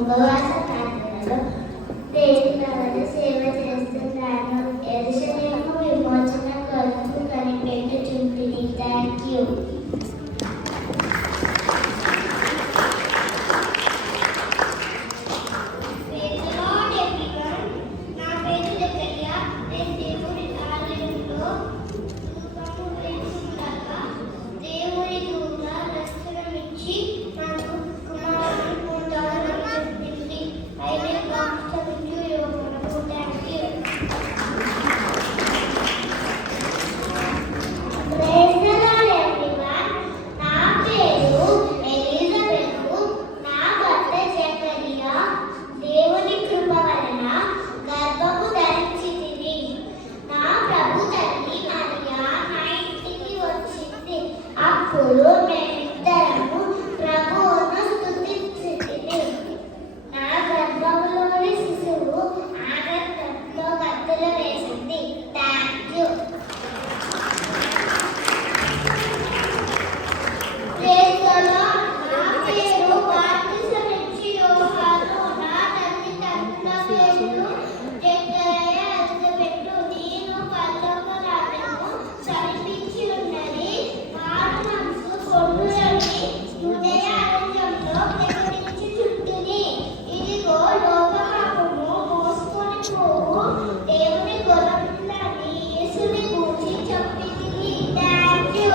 ఉపవాస ప్రార్థనలో దేవుని సేవ చేస్తున్నాను. యెరూషలేము విమోచన కొరకు కనిపెట్టుచుంటిని. Thank you. అప్పుడు మేమిద్దరము ప్రభువును స్తుతించితిమి. నా గర్భములోని శిశువు ఆనందంతో గంతులు వేసింది. Thank you. నా పేరు బాప్తిసమిచ్చి యోహాను. నా తల్లిదండ్రుల పేరు జకరియా, ఎలిజబెతు. నేను పరలోక రాజ్యము సమీపించి ఉన్నది. హృదయ ఆనందంలో ప్రకటించుచుంటిని. ఇదిగో లోకపాపము మోసుకొని పోవు దేవుని గొర్రెలని యేసుని గూర్చి చెప్పితిని. Thank you.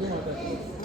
Não,